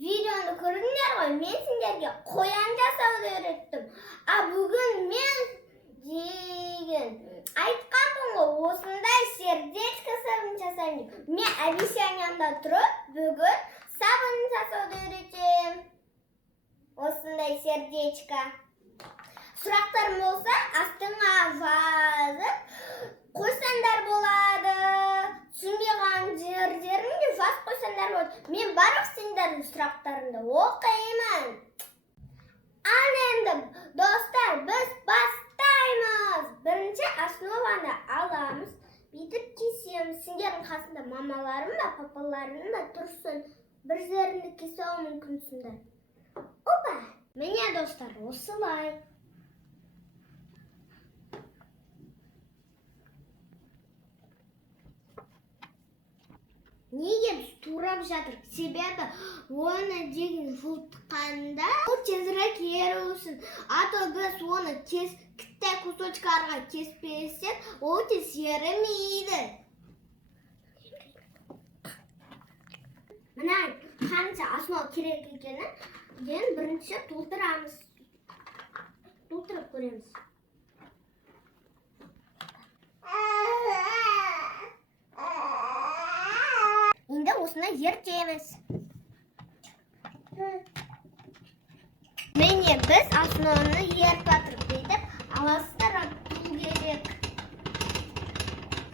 Видеоны көрдіңдер ғой, мен сендерге қоян жасауды үйреттім. Бүгін мен деген айтқанмын ғой, осындай сердечко сабын жасаймын деп. Мен обещаниямда тұрып, бүгін сабын жасауды үйретем. Осындай сердечко. Сұрақтарым болса, астыңа жазып қойсаңдар болады. Түсінбеген жерлеріңде жазып қойсаңдар болады. Мен барлық сендердің сұрақтарыңды оқимын. Енді достар, біз бастаймыз. Бірінші основаны аламыз. Бүйтіп кесеміз. Сендердің қасында мамаларым ба, папаларым ба тұрсын. Бір жеріңді кесуі мүмкінсіңдер. Опа! Міне достар, осылай. Неге біз турап жатыр? Себебі оны деген жылтыққанда ол тезірек ерісін. То біз оны кіттай кусочкарға кеспесек, ол тез ерімейді. Мына қанша основа керек екенін бірінші толтырамыз. Толтырып көреміз. Енді осыны ертеміз. Міне біз основаны ертіп атырып бейтіп, аластар ату керек.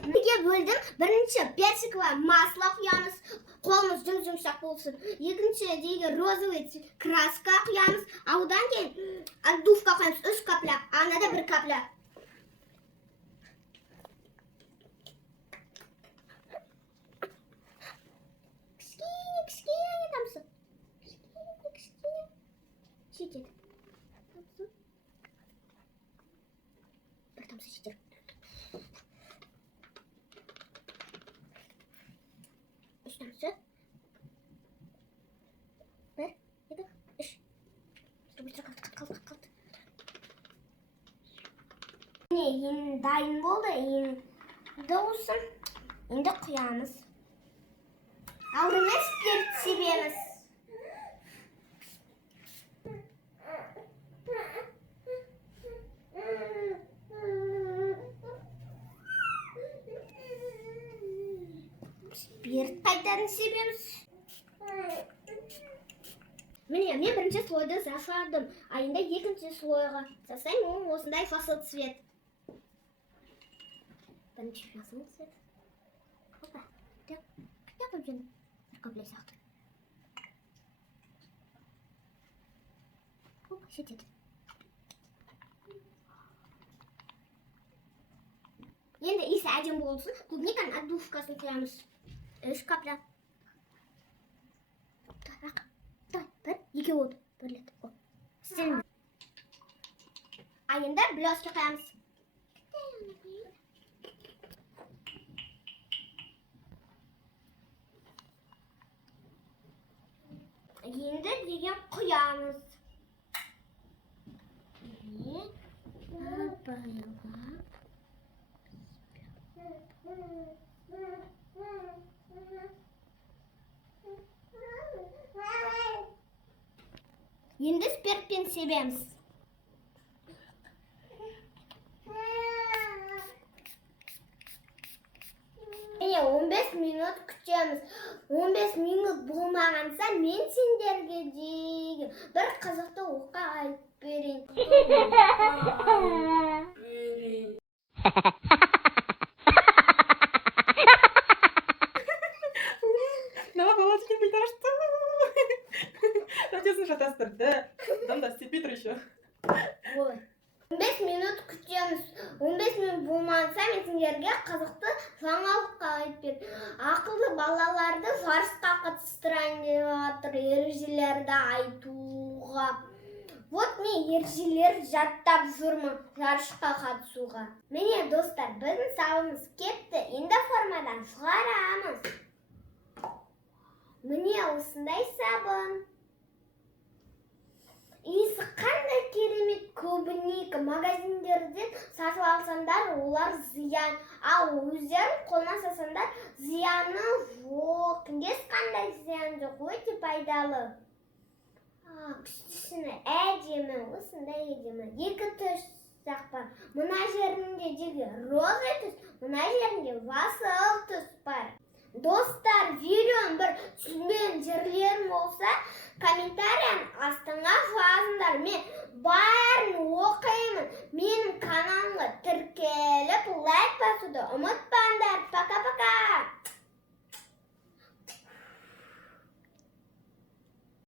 Неге бөлдім? Бірінші персиковое масло құямыз, қолымыз жұмсақ болсын. Екінші деген розовый краска құямыз, одан кейін отдувка құямыз 3 капля, анада 1 капля. Кішкене тамсы. Кішкене. Жетеді. Тамсы. Бір тамсы жетер. Үш тамсы. 1, 2, 3. Қалды. Енді дайын болды. Енді olsun. Енді құямыз. Алдымен спирт себеміз. Спирт қайтадан себеміз. Міне, мен бірінші слойды жасадым. Енді екінші слойға жасаймын, осындай жасыл цвет. Бірінші жасыл цвет. Опа, так өбжен. Комплексақты. Опа, жетеді. Енді иісі әдем болсын. Клубниканың отдувкасын құямыз. 3 капля. Давай, 2 от. Бірлет. Сен. Енді блески құямыз. Енді деген құямыз. Енді спиртпен себеміз. Міне 15 минут күтеміз. 15 минут болмағанса, мен сендерге деген бір қызықты оққа айтып берейін. Давай, Володькин, быть наш. Отец шатастырды. Дамда істепей тұр еще. 15 минут күтеміз. 15 минут болмағанса, мен сендерге қызықты жаңалыққа айтып берейін. Ақылды балаларды жарысқа қатыстырайын деп жатыр, ережелерді айтуға. Вот мен ережелер жаттап жүрмін жарысқа қатысуға. Міне достар, біздің сабымыз кепті. Енді формадан шығарамыз. Міне осындай сабын. Иісі қандай керемет, көбінесе магазиндерден сатып алсаңдар, олар зиян. Ал өздерің қолына жасасаңдар, зияны жоқ. Ешқандай зиян жоқ, өте пайдалы. Күштісіне әдемі, осындай әдемі. Екі түс сақ бар. Мына жерінде деге роза түс, мына жерінде жасыл түс бар. Достар, видеоны бір түсінбеген жерлерім болса, комментарияның астына жазыңдар. Мен бәрін оқимын. Менің